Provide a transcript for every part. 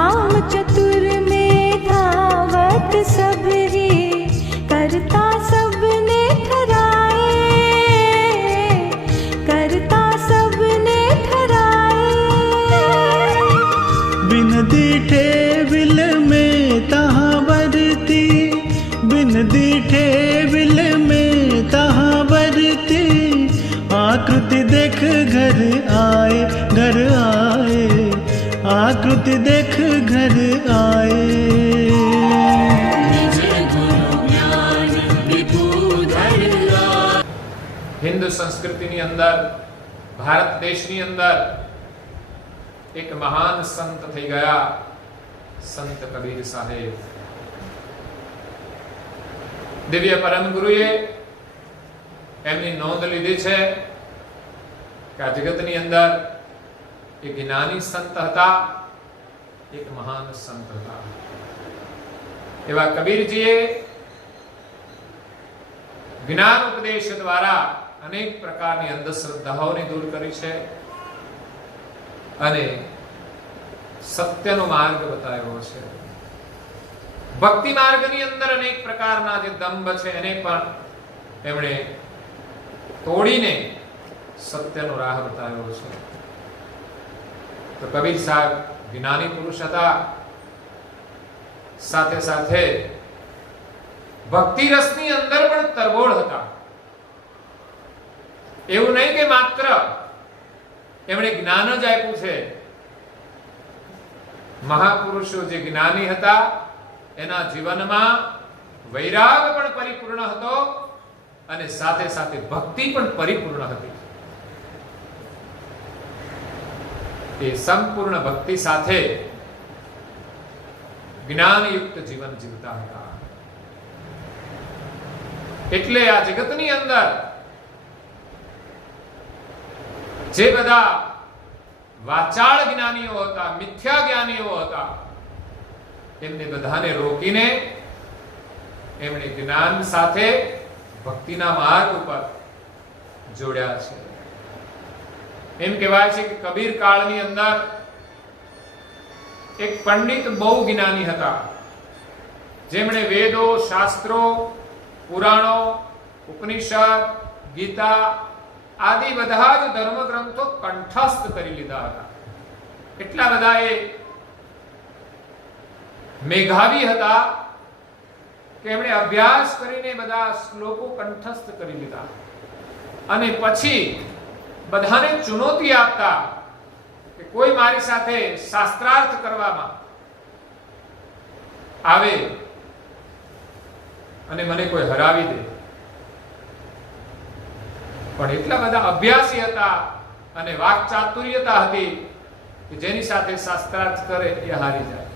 धाम चतुर में धावत सब ही, करता सबने ठहराए, करता सबने ठहराए। बिन दीठे बिल में तहाँ बरती, बिन दीठे बिल में तहाँ बरती, आकृति देख घर आए, घर आए, आकृति देख घर आए। हिंदू संस्कृतिની અંદર, ભારત દેશની અંદર એક મહાન સંત થઈ ગયા, સંત કબીર સાહેબ. દિવ્ય પરમ ગુરુએ એમની નોંધ લીધી છે કે આ જગતની અંદર એક જ્ઞાની સંત હતા, એક મહાન સંત હતા. એવા કબીરજીએ જ્ઞાન ઉપદેશ દ્વારા અનેક પ્રકારની અંધશ્રદ્ધાઓને દૂર કરી છે અને સત્યનો માર્ગ બતાવ્યો છે. ભક્તિ માર્ગની અંદર અનેક પ્રકારના જે દંભ છે એને પણ એમણે તોડીને સત્યનો રાહ બતાવ્યો છે. તો કબીર સાહેબ જ્ઞાની પુરુષ હતા, સાથે સાથે ભક્તિ રસની અંદર પણ તરબોળ હતા. એવું નહીં કે માત્ર એમણે જ્ઞાન જ આપ્યું છે. મહાપુરુષો જે જ્ઞાની હતા એના જીવનમાં વૈરાગ પણ પરિપૂર્ણ હતો અને સાથે સાથે ભક્તિ પણ પરિપૂર્ણ હતી. એ સંપૂર્ણ ભક્તિ સાથે જ્ઞાનયુક્ત જીવન જીવતા હતા. એટલે આ જગતની અંદર જે બધા વાચાળ જ્ઞાનીઓ હતા, મિથ્યા જ્ઞાનીઓ હતા, એમને બધાને રોકીને એમણે જ્ઞાન સાથે ભક્તિના માર્ગ ઉપર જોડ્યા છે. એમ કહેવાય છે કે કબીર કાળની અંદર એક પંડિત બહુ જ્ઞાની હતા, જેમણે વેદો, શાસ્ત્રો, પુરાણો, ઉપનિષદ, ગીતા આદિ બધા જ ધર્મ ગ્રંથો કંઠસ્થ કરી લીધા હતા. એટલા બધા એ મેઘાવી હતા કે એમણે અભ્યાસ કરીને બધા શ્લોકો કંઠસ્થ કરી લીધા અને પછી બધાને ચુનૌતી આપતા કે કોઈ મારી સાથે શાસ્ત્રાર્થ કરવામાં આવે અને મને કોઈ હરાવી દે. પણ એટલા બધા અભ્યાસી હતા અને વાક્ચાતુર્યતા હતી કે જેની સાથે શાસ્ત્રાર્થ કરે એ હારી જાય.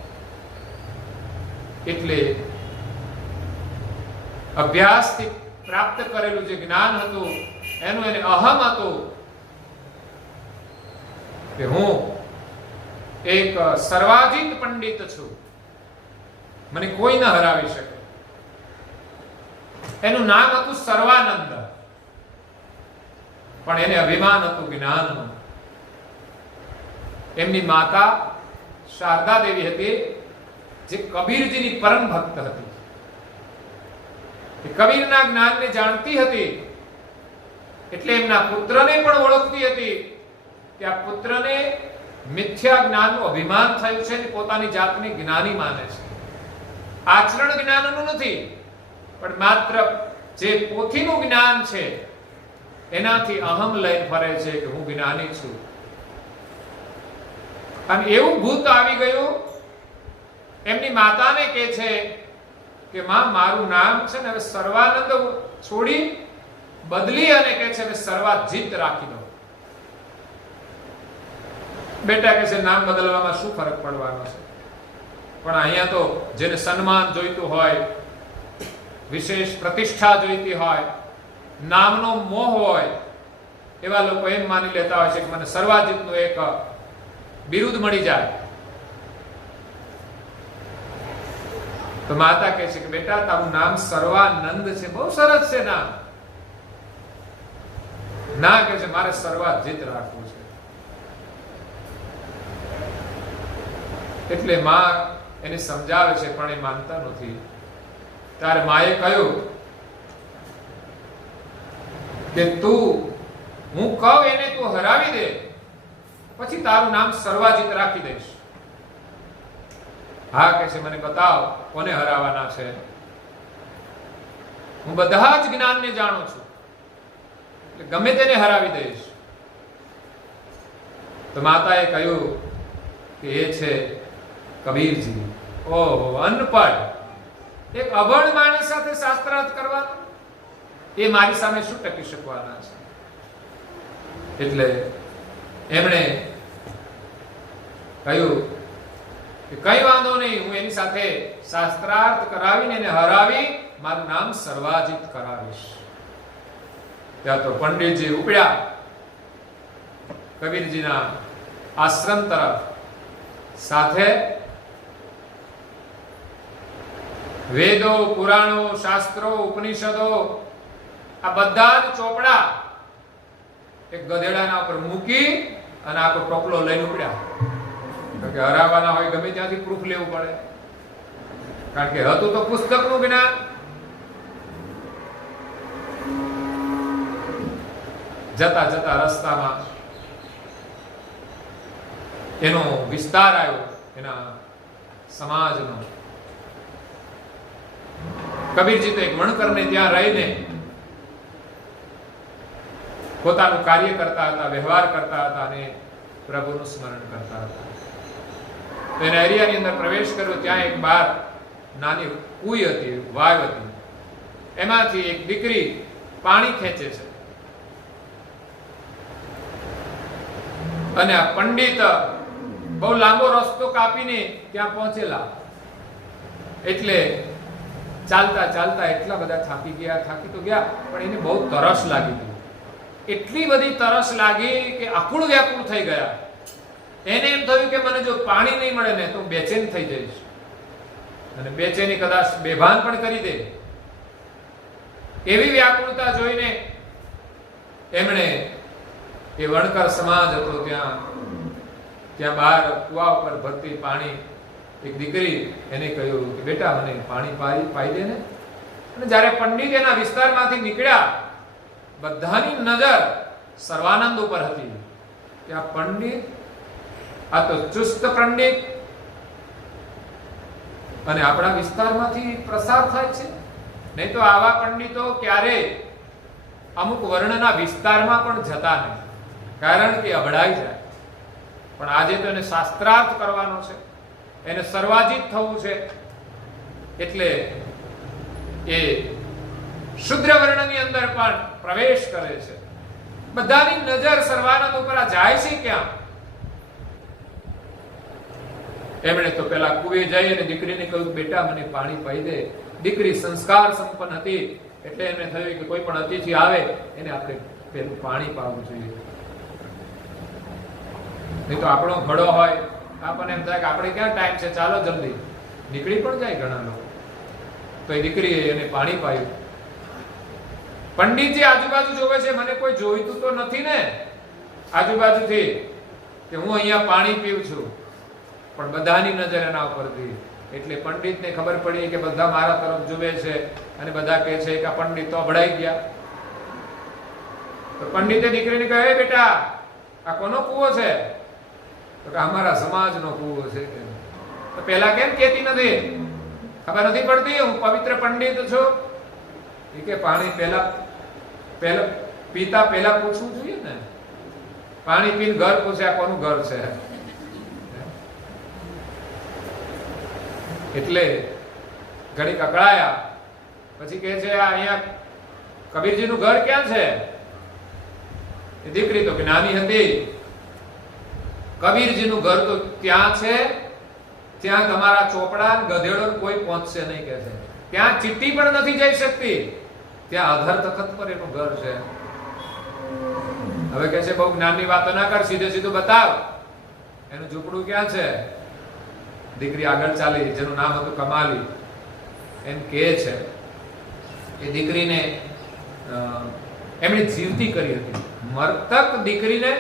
એટલે અભ્યાસથી પ્રાપ્ત કરેલું જે જ્ઞાન હતું એનું એને અહમ હતું કે હું એક સર્વાધિક પંડિત છું, મને કોઈ ન હરાવી શકે. એનું નામ હતું સર્વાનંદ, પણ એને અભિમાન હતું જ્ઞાનનું. એમની માતા શારદા દેવી હતી, જે કબીરજીની પરમ ભક્ત હતી. કબીરના જ્ઞાનને જાણતી હતી એટલે એમના પુત્રને પણ ઓળખતી હતી કે આ પુત્રને મિથ્યા જ્ઞાનનું અભિમાન થયું છે અને પોતાની જાતને જ્ઞાની માને છે. આચરણ જ્ઞાનનું નથી, પણ માત્ર જે પોથીનું જ્ઞાન છે એનાથી અહમ લઈને ફરે છે કે હું જ્ઞાની છું. અને એવું ભૂત આવી ગયું, એમની માતાને કહે છે કે માં મારું નામ છે ને હવે સર્વાનંદ છોડી બદલી અને કહે છે હવે સર્વાજીત રાખી દો. બેટા કહે છે નામ બદલવામાં શું ફરક પડવાનો છે, પણ અહીંયા તો જેને સન્માન જોઈતું હોય, વિશેષ પ્રતિષ્ઠા જોઈતી હોય, નામનો મોહ હોય, એવા લોકો એમ માની લેતા હોય છે કે મને સર્વાજીતનું એક બિરુદ મળી જાય. તો માતા કહે છે કે બેટા તારું નામ સર્વાનંદ છે, બહુ સરસ છે નામ. ના કહે છે મારે સર્વાજીત રાખવું છે. એટલે માં એને સમજાવે છે પણ એ માનતા નથી. ત્યારે માએ કહ્યું કે હું કહું એને તું હરાવી દે, પછી તારું નામ સર્વાજીત રાખી દઈશ. હા કે છે, મને બતાવ કોને હરાવવાના છે. હું બધા જ જ્ઞાનને જાણું છું, એટલે ગમે તેને હરાવી દઈશ. તો માતાએ કહ્યું કે એ છે કબીરજી. ઓહો, અનપઢ એક અભણ માણસ સાથે શાસ્ત્રાર્થ કરવાનો, એ મારી સામે શું ટકી શકવાના છે? એટલે એમણે કહ્યું કે કઈ વાંધો નહીં, હું એની સાથે શાસ્ત્રાર્થ કરાવીને એને હરાવી મારું નામ સર્વાજીત કરાવીશ. ત્યાં તો પંડિતજી ઉપડ્યા કબીરજીના આશ્રમ તરફ. સાથે વેદો, પુરાણો, શાસ્ત્રો, ઉપનિષદો આ બધા જ ચોપડા એક ગધેડાના ઉપર મૂકી અને આખો ટોપલો લઈને ઉપડ્યા. કે હરાવવાના હોય ગમે ત્યાંથી પ્રૂફ લેવું પડે, કારણ કે હતું તો પુસ્તકનું જ્ઞાન. જતા જતા રસ્તામાં એનો વિસ્તાર આવ્યો, એના સમાજનો. કબીરજી તો એક વણકરને ત્યાં રહીને પોતાનું કાર્ય કરતા હતા, વ્યવહાર કરતા હતા અને પ્રભુનું સ્મરણ કરતા હતા. એને એરિયાની અંદર પ્રવેશ કર્યો. ત્યાં એક બાર નાની કુઈ હતી, વાવ હતી. એમાંથી એક દીકરી પાણી ખેંચે છે અને આ પંડિત બહુ લાંબો રસ્તો કાપીને ત્યાં પહોંચેલા. એટલે ચાલતા ચાલતા એટલા બધા થાકી તો ગયા, પણ એને બહુ તરસ લાગી હતી. એટલી બધી તરસ લાગી કે આકુળ વ્યાકુળ થઈ ગયા. એને એમ થયું કે મને જો પાણી નહીં મળે ને તો બેચેન થઈ જઈશ, અને બેચેની કદાચ બેભાન પણ કરી દે. એવી વ્યાકુળતા જોઈને એમણે, એ વણકર સમાજ હતો ત્યાં બહાર કુવા ઉપર ભરતી પાણી એક દીકરી, એને કહ્યું કે બેટા મને પાણી પાઈ દે ને. અને જ્યારે પંડિત એના વિસ્તારમાંથી નીકળ્યા, બધાની નજર સર્વાનંદ ઉપર હતી કે આ પંડિત, આ તો ચુસ્ત પંડિત, અને આપણા વિસ્તારમાંથી પ્રસાર થાય છે. નહીં તો આવા પંડિતો ક્યારે અમુક વર્ણના વિસ્તારમાં પણ જતા નહીં, કારણ કે અભડાઈ જાય. પણ આજે તો એને શાસ્ત્રાર્થ કરવાનો છે, એને સર્વાજીત થવું છે, એટલે એ શુદ્ર વર્ણની અંદર પણ પ્રવેશ કરે છે. બધાની નજર સર્વાનંદ ઉપર જાય છે. ક્યાં? એમણે તો પેલા કુવે જઈ અને દીકરીને કહ્યું બેટા મને પાણી પાઈ દે. દીકરી સંસ્કાર સંપન્ન હતી, એટલે એમને થયું કે કોઈ પણ અતિથિ આવે એને આપણે પેલું પાણી પાવું જોઈએ. નહીં તો આપણો ઘડો હોય, આપણને એમ થાય કે આપણે ક્યાં ટાઈમ છે, ચાલો જલ્દી, નીકળી પણ જાય ઘણા લોકો. તો એ દીકરીએ એને પાણી પાયું. પંડિતજી આજુબાજુ જોવે છે, મને કોઈ જોઈતું તો નથી ને આજુબાજુથી કે હું અહીંયા પાણી પીઉં છું, પણ બધાની નજર એના ઉપરથી. એટલે પંડિતને ખબર પડી કે બધા મારા તરફ જુએ છે અને બધા કહે છે કે આ પંડિત તો અભડાઈ ગયા. તો પંડિતે દીકરીને કહે બેટા આ કોનો કૂવો છે? તો કે અમારા સમાજનો કૂવો છે. તો પેલા કેમ કહેતી નથી? ખબર નથી પડતી હું પવિત્ર પંડિત છું? એ કે પાણી પહેલા પીતા પહેલા પૂછવું જોઈએ ને. પાણી પીને ઘર પૂછે આ કોનું ઘર છે? એટલે ઘડી કકડાયા. પછી કહે છે આ અહીંયા કબીરજીનું ઘર ક્યાં છે? એ દીકરી તો જ્ઞાની હતી. કબીરજીનું ઘર તો ત્યાં છે, ત્યાં તમારા ચોપડા ગધેડો કોઈ પહોંચશે નહીં કે છે. ત્યાં ચિઠ્ઠી પણ નથી જઈ શકતી, ત્યાં આધાર તખત પર એનું ઘર છે. હવે કહે છે બહુ જ્ઞાનની વાતો ના કર, સીધે સીધું બતાવ એનું ઝૂંપડું ક્યાં છે. દીકરી આગળ ચાલી, જેનું નામ હતું કમાલી. એમ કહે છે એ દીકરીને એમણે જીવતી કરી હતી. મરતક દીકરીને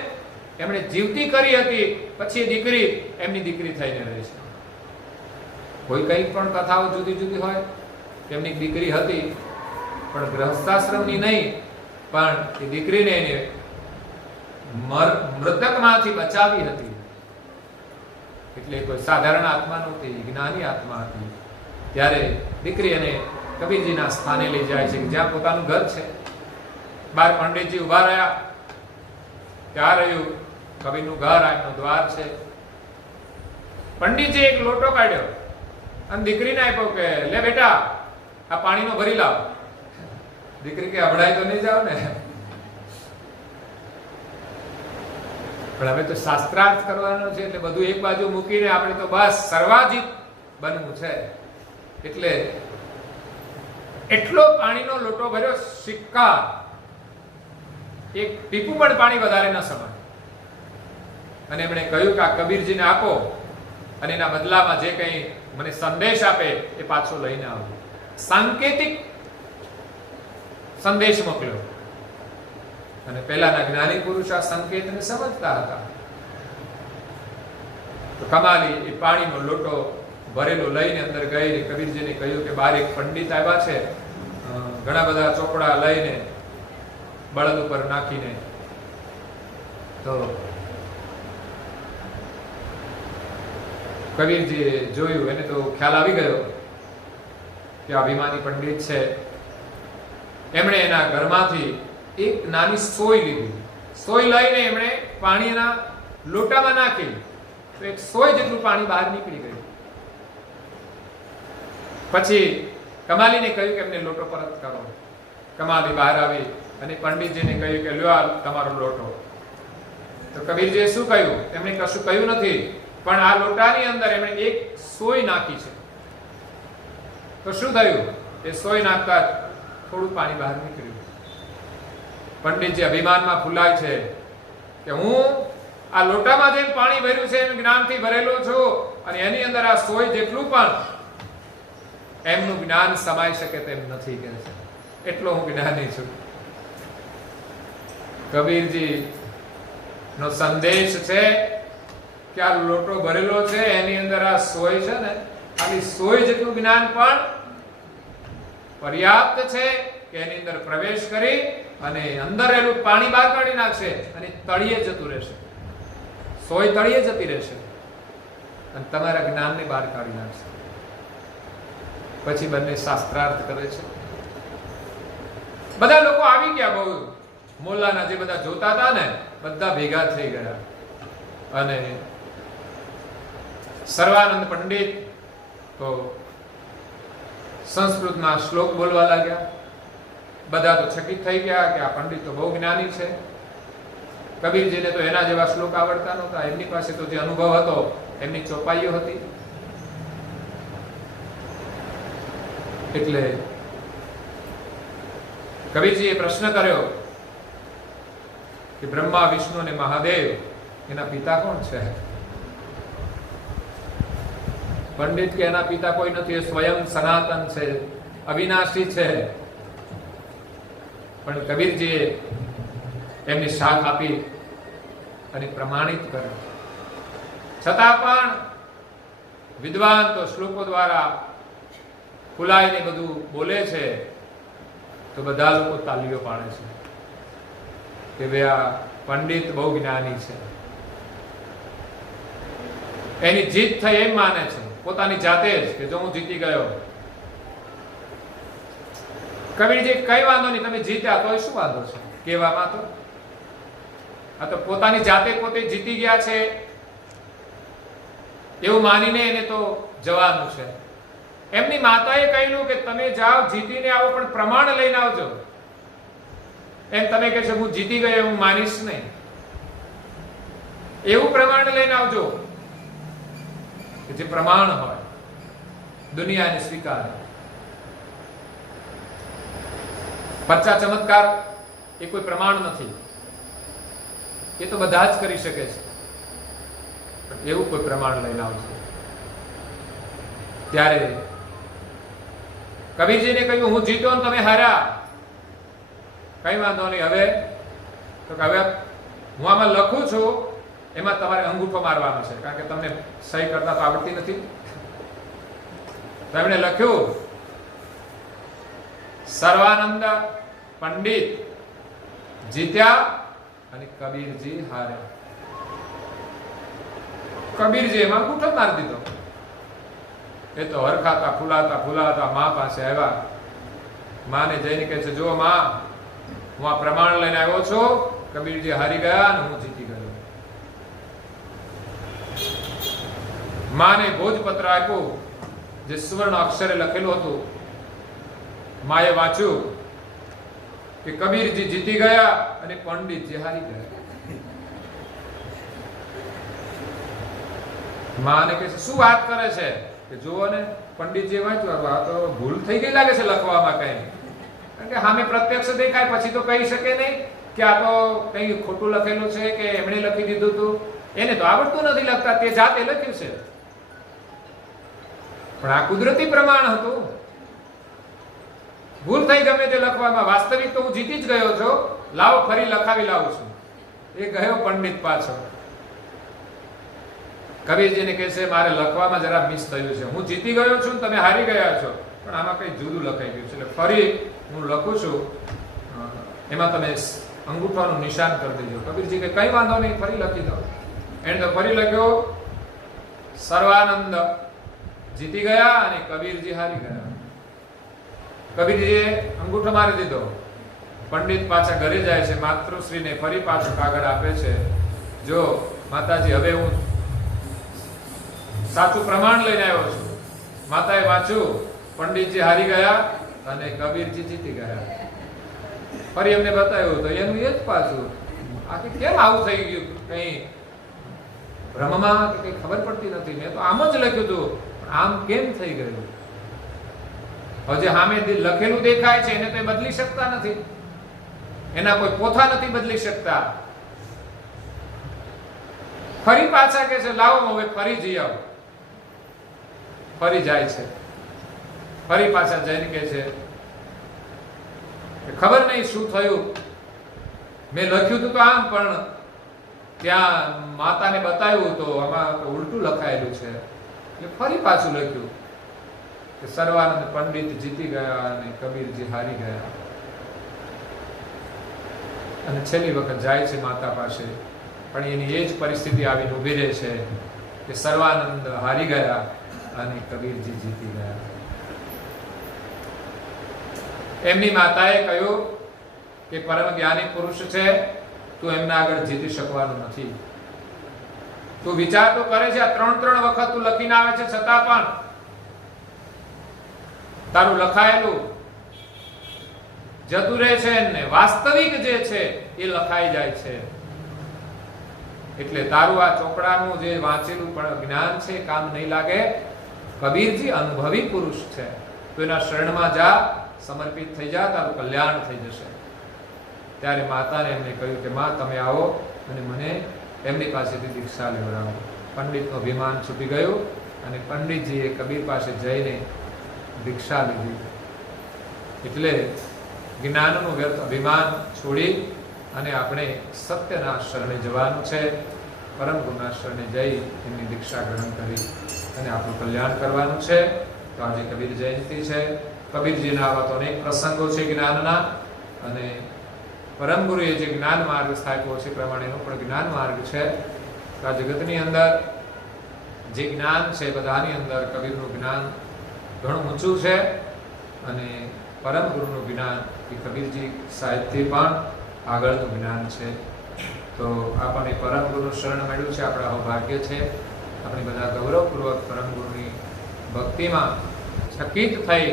એમણે જીવતી કરી હતી, પછી એ દીકરી એમની દીકરી થઈને રહે છે. કોઈ કઈ પણ કથાઓ જુદી જુદી હોય. એમની દીકરી હતી પણ ગૃહસ્થાશ્રમની નહીં, પણ એ દીકરીને એને મૃતકમાંથી બચાવી હતી. એટલે કોઈ સાધારણ આત્મા નહોતી, જ્ઞાની આત્મા હતી. ત્યારે દીકરી એને કબીરજીના સ્થાને લઈ જાય છે, જ્યાં પોતાનું ઘર છે. બાર પંડિતજી ઉભા રહ્યા, ત્યાં રહ્યું કબીરનું ઘર, એમનું દ્વાર છે. પંડિતજી એક લોટો કાઢ્યો અને દીકરીને આપ્યો કે લે બેટા, આ પાણીનો ભરી લાવ. દીકરી કે અભડાય તો નહીં જાવ ને. પણ હવે તો શાસ્ત્રાર્થ કરવાનો છે, એટલે બધું એક બાજુ મૂકીને આપણે તો બસ સર્વાજીત બનવું છે. એટલે એટલો પાણીનો લોટો ભર્યો, સિક્કા એક ટીપું પણ પાણી વધારે ન સમાય. અને એમણે કહ્યું કે આ કબીરજીને આપો અને એના બદલામાં જે કંઈ મને સંદેશ આપે એ પાછો લઈને આવો. સાંકેતિક સંદેશ મોકલ્યો. અને પહેલાના જ્ઞાની પુરુષ આ સંકેતને સમજતા હતા. તો કમાલી એ પાણીનો લોટો ભરેલો લઈને અંદર ગઈ. કબીરજીને કહ્યું કે બાર એક પંડિત આવ્યા છે, ઘણા બધા ચોપડા લઈને બળદ ઉપર નાખીને. તો કબીરજીએ જોયું, એને તો ખ્યાલ આવી ગયો કે અભિમાની પંડિત છે. એમણે એના ઘરમાંથી એક નાની સોય લીધી. સોય લઈને એમણે પાણીના લોટામાં નાખી, તો એક સોય જેટલું પાણી બહાર નીકળી ગયું. પછી કમાલીને કહ્યું કે એમને લોટો પરત કરો. કમાલી બહાર આવી અને પંડિતજીને કહ્યું કે લ્યો આ તમારો લોટો. તો કબીરજીએ શું કહ્યું? એમણે કશું કહ્યું નથી, પણ આ લોટાની અંદર એમણે એક સોય નાખી છે. તો શું થયું? એ સોય નાખતા થોડું પાણી બહાર નીકળ્યું. પંડિતજી અભિમાનમાં ફૂલાય છે કે હું આ લોટામાં જે પાણી ભર્યું છે એમ જ્ઞાનથી ભરેલો છું, અને એની અંદર આ સોય જેટલું પણ એમનું જ્ઞાન સમાઈ શકે તેમ નથી કે છે. એટલો હું જ્ઞાની છું. કબીરજી નો સંદેશ છે કે આ લોટો ભરેલો છે, એની અંદર આ સોય છે ને, ખાલી સોય જેટલું જ્ઞાન પણ પર્યાપ્ત છે કે એની અંદર પ્રવેશ કરી અને અંદર રહેલું પાણી બહાર કાઢી નાખશે અને તળિયે જતું રહેશે. સોય તળિયે જતી રહેશે અને તમારા જ્ઞાનને બહાર કાઢી નાખશે. પછી બંને શાસ્ત્રાર્થ કરે છે. બધા લોકો આવી ગયા, બહુ મોલ્લાના જે બધા જોતા હતા ને, બધા ભેગા થઈ ગયા. અને સર્વાનંદ પંડિત તો સંસ્કૃતમાં શ્લોક બોલવા લાગ્યા. બધા તો ચકિત થઈ ગયા કે આ પંડિત તો બહુ જ્ઞાની છે. કબીરજીને તો એના જેવા શ્લોક આવડતા નહોતા. એમની પાસે તો જે અનુભવ હતો, એમની ચોપાઈઓ હતી. એટલે કબીરજીએ પ્રશ્ન કર્યો કે બ્રહ્મા, વિષ્ણુ અને મહાદેવ એના પિતા કોણ છે? પંડિત કે એના પિતા કોઈ નથી, એ સ્વયં સનાતન છે, અવિનાશી છે. પણ કબીરજીએ એમની સાથ આપી અને પ્રમાણિત કર્યું. છતાં પણ વિદ્વાન તો શ્લોકો દ્વારા ફૂલાઈને બધું બોલે છે, તો બધા લોકો તાલીઓ પાડે છે કે ભાઈ આ પંડિત બહુ જ્ઞાની છે. એની જીત થઈ એમ માને છે પોતાની જાતે જ કે જો હું જીતી ગયો. કબીરજી કઈ વાંધો નહીં, તમે જીત્યા તો શું વાંધો છે કહેવામાં? તો આ તો પોતાની જાતે પોતે જીતી ગયા છે એવું માનીને એને તો જવાનું છે. એમની માતાએ કહ્યું કે તમે જાઓ, જીતીને આવો, પણ પ્રમાણ લઈને આવજો. એમ તમે કહે છો હું જીતી ગયો હું માનીશ નહીં, એવું પ્રમાણ લઈને આવજો કે જે પ્રમાણ હોય, દુનિયાને સ્વીકારે. પચ્ચા ચમત્કાર એ કોઈ પ્રમાણ નથી, એ તો બધા જ કરી શકે છે. એવું કોઈ પ્રમાણ લઈને આવજો. ત્યારે કબીરજીને કહ્યું હું જીતો ને તમે હાર્યા, કઈ વાંધો નહીં. હવે તો હવે હું આમાં લખું છું એમાં તમારે અંગૂઠો મારવાનો છે, કારણ કે તમને સહી કરતા તો આવડતી નથી. તો એમણે લખ્યું સર્વાનંદ પંડિત જીત્યા અને કબીરજી હાર્યા. કબીરજી એમાં અંગૂઠો મારી દીધો. એ તો હરખાતા ફૂલાતા ફૂલાતા મા પાસે આવ્યા. માને જઈને કહે છે, જો માં, હું આ પ્રમાણ લઈને આવ્યો છું, કબીરજી હારી ગયા અને હું જીતી ગયો. માને ભોજપત્ર આપ્યું જે સુવર્ણ અક્ષરે લખેલું હતું. માએ વાંચ્યું કે કબીરજી જીતી ગયા અને પંડિતજી હારી ગયા. માને કહે છે, શું વાત કરે છે? કે જુઓ ને, પંડિતજી વાંચ્યું, આ તો ભૂલ થઈ ગઈ લાગે છે લખવામાં કઈ. કારણ કે સામે પ્રત્યક્ષ દેખાય પછી તો કહી શકે નહીં કે આ તો કઈ ખોટું લખેલું છે કે એમણે લખી દીધું હતું. એને તો આવડતું નથી લખતા, તે જાતે લખ્યું છે. પણ આ કુદરતી પ્રમાણ હતું. ભૂલ થઈ ગમે તે લખવામાં, વાસ્તવિક તો હું જીતી જ ગયો છું. લાવો ફરી લખાવી લાવું છું. એ ગયો પંડિત પાછો. કબીરજીને કહે છે, મારે લખવામાં જરા મિસ થયું છે. હું જીતી ગયો છું, તમે હારી ગયા છો, પણ આમાં કઈ જુદું લખાઈ ગયું છે. એટલે ફરી હું લખું છું, એમાં તમે અંગૂઠાનું નિશાન કરી દેજો. કબીરજી કે કઈ વાંધો નહીં, ફરી લખી દો. એને તો ફરી લખ્યો સર્વાનંદ જીતી ગયા અને કબીરજી હારી ગયા. કબીરજીએ અંગૂઠો મારી દીધો. પંડિત પાછા ઘરે જાય છે. માતૃશ્રીને ફરી પાછું કાગળ આપે છે, જો માતાજી, હવે હું સાચું પ્રમાણ લઈને આવ્યો છું. માતાએ વાંચ્યું, પંડિતજી હારી ગયા અને કબીરજી જીતી ગયા. ફરી એમને બતાવ્યું તો એનું એ જ પાછું. આખી કેમ આવું થઈ ગયું? કઈ ભ્રમમાં કઈ ખબર પડતી નથી. મેં તો આમ જ લખ્યું હતું, આમ કેમ થઈ ગયું? હવે સામે લખેલું દેખાય છે એને તો બદલી શકતા નથી. એના કોઈ પોથા નથી બદલી શકતા. ફરી પાછા કે છે, લાવો હવે ફરી જઈ આવો. ફરી જાય છે. ફરી પાછા જઈને કે છે, ખબર નહીં શું થયું, મેં લખ્યું હતું તો આમ, પણ ત્યાં માતાને બતાવ્યું તો આમાં તો ઉલટું લખાયેલું છે. એટલે ફરી પાછું લખ્યું કે સર્વાનંદ પંડિત જીતી ગયા અને કબીરજી હારી ગયા. અને છેલ્લી વખત જાય છે માતા પાસે, પણ એની એ જ પરિસ્થિતિ આવીને ઊભી રહે છે કે સર્વાનંદ હારી ગયા અને કબીરજી જીતી ગયા. એમની માતાએ કહ્યું કે પરમ જ્ઞાની પુરુષ છે, તું એમના આગળ જીતી શકવાનું નથી. તું વિચાર તો કરે છે, આ 3 વખત તું લખીને આવે છે, છતાં પણ તારું લખાયેલું જતું રહે છે ને વાસ્તવિક જે છે એ લખાઈ જાય છે. એટલે તારું આ ચોપડાનું જે વાંચેલું પણ જ્ઞાન છે કામ નહીં લાગે. કબીરજી અનુભવી પુરુષ છે, તો એના શરણમાં જા, સમર્પિત થઈ જા, તારું કલ્યાણ થઈ જશે. ત્યારે માતાને એમને કહ્યું કે માં, તમે આવો અને મને એમની પાસેથી દીક્ષા લેવડાવો. પંડિતનું અભિમાન છૂટી ગયું અને પંડિતજીએ કબીર પાસે જઈને દીક્ષા લીધી. એટલે જ્ઞાનનું વ્યર્થ અભિમાન છોડી અને આપણે સત્યના શરણે જવાનું છે. પરમ ગુરુના શરણે જઈ એમની દીક્ષા ગ્રહણ કરી અને આપણું કલ્યાણ કરવાનું છે. તો આજે કબીર જયંતિ છે. કબીરજીના આવા તો અનેક પ્રસંગો છે જ્ઞાનના, અને પરમ ગુરુએ જે જ્ઞાન માર્ગ સ્થાપ્યો છે પ્રમાણેનો પણ જ્ઞાન માર્ગ છે. તો આ જગતની અંદર જે જ્ઞાન છે બધાની અંદર કબીરનું જ્ઞાન ઘણું ઊંચું છે, અને પરમ ગુરુનું જ્ઞાન એ કબીરજી સાહેબથી પણ આગળનું જ્ઞાન છે. તો આપણને પરમ ગુરુ શરણ મળ્યું છે, આપણા સૌભાગ્ય છે. આપણે બધા ગૌરવપૂર્વક પરમ ગુરુની ભક્તિમાં ચકિત થઈ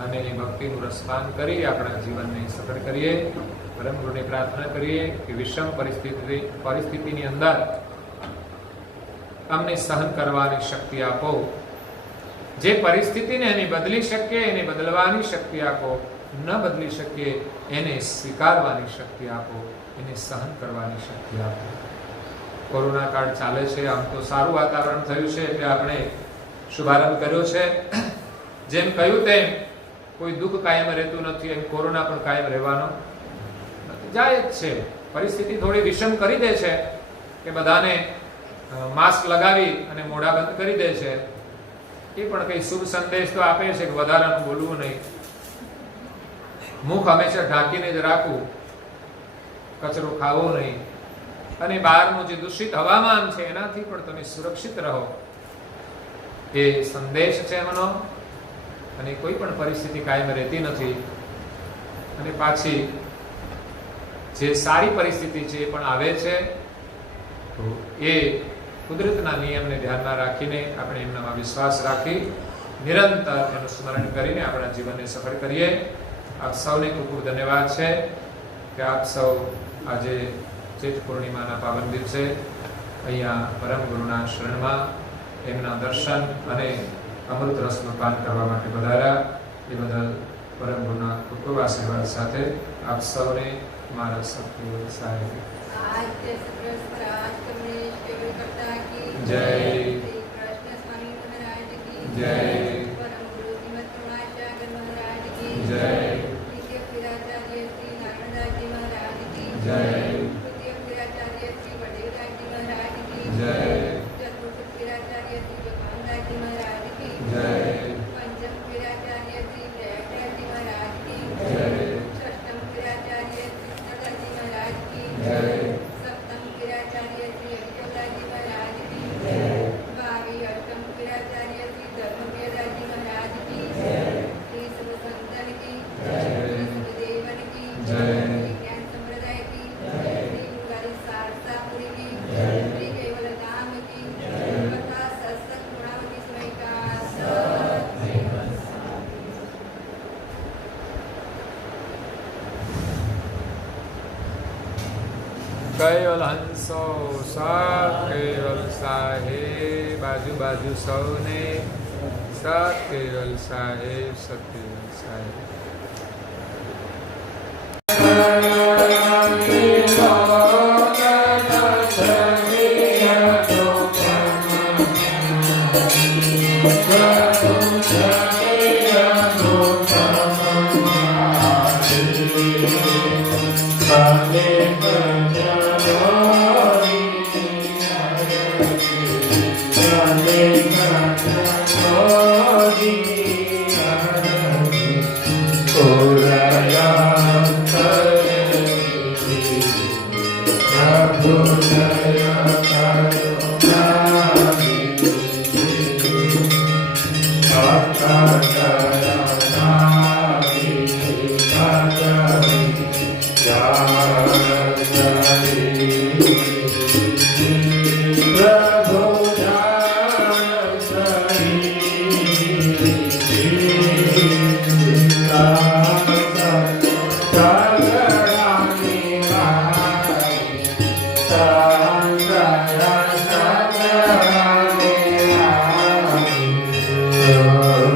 અને એ ભક્તિનું રસપાન કરી આપણા જીવનને સફળ કરીએ. પરમ ગુરુને પ્રાર્થના કરીએ કે વિષમ પરિસ્થિતિની અંદર અમને સહન કરવાની શક્તિ આપો. જે પરિસ્થિતિને એને બદલી શકીએ એને બદલવાની શક્તિ આપો, ન બદલી શકીએ એને સ્વીકારવાની શક્તિ આપો, એને સહન કરવાની શક્તિ આપો. કોરોના કાળ ચાલે છે, આમ તો સારું વાતાવરણ થયું છે એટલે આપણે શુભારંભ કર્યો છે. જેમ કહ્યું તેમ કોઈ દુઃખ કાયમ રહેતું નથી, એમ કોરોના પણ કાયમ રહેવાનો જાય જ છે. પરિસ્થિતિ થોડી વિષમ કરી દે છે કે બધાને માસ્ક લગાવી અને મોઢા બંધ કરી દે છે, એ પણ કઈ શુભ સંદેશ તો આપે છે કે વધારાનું બોલવું નહીં, મુખ હંમેશા ઢાંકીને જ રાખવું, કચરો ખાવો નહીં, અને બહારનું જે દૂષિત હવામાન છે એનાથી પણ તમે સુરક્ષિત રહો, એ સંદેશ છે એમનો. અને કોઈ પણ પરિસ્થિતિ કાયમ રહેતી નથી, અને પાછી જે સારી પરિસ્થિતિ છે એ પણ આવે છે. તો એ કુદરતના નિયમને ધ્યાનમાં રાખીને આપણે એમનામાં વિશ્વાસ રાખી નિરંતર એનું સ્મરણ કરીને આપણા જીવનને સફળ કરીએ. આપ સૌને ખૂબ ખૂબ ધન્યવાદ છે કે આપ સૌ આજે ચૈત્ર પૂર્ણિમાના પાવન દિવસે અહીંયા પરમ ગુરુના શરણમાં એમના દર્શન અને અમૃત રસનું પાન કરવા માટે પધાર્યા. એ બદલ પરમ ગુરુના ખૂબ ખૂબ આશીર્વાદ સાથે આપ સૌને મારા સત્ય સાહેબ જય જય કેવલ હંસો સત કેવલ સાહેબ બાજુ બાજુ સૌને સત કેવલ સાહેબ સત કેવલ સાહેબ. Oh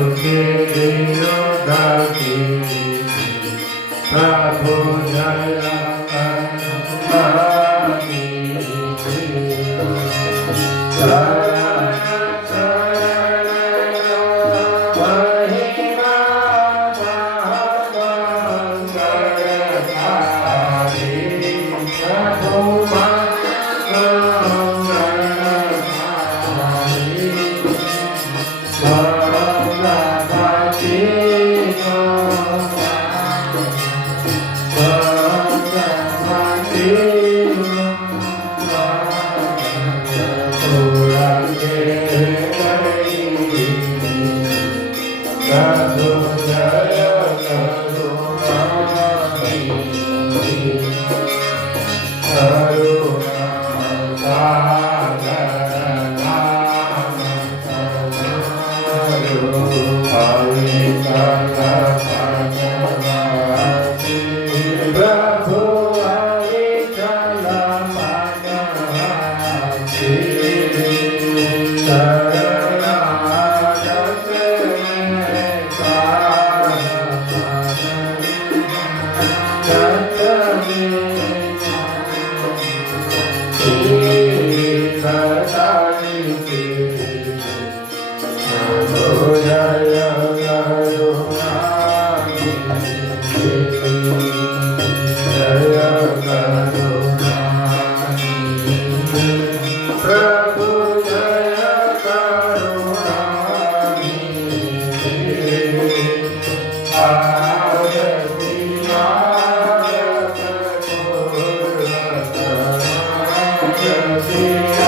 દેવ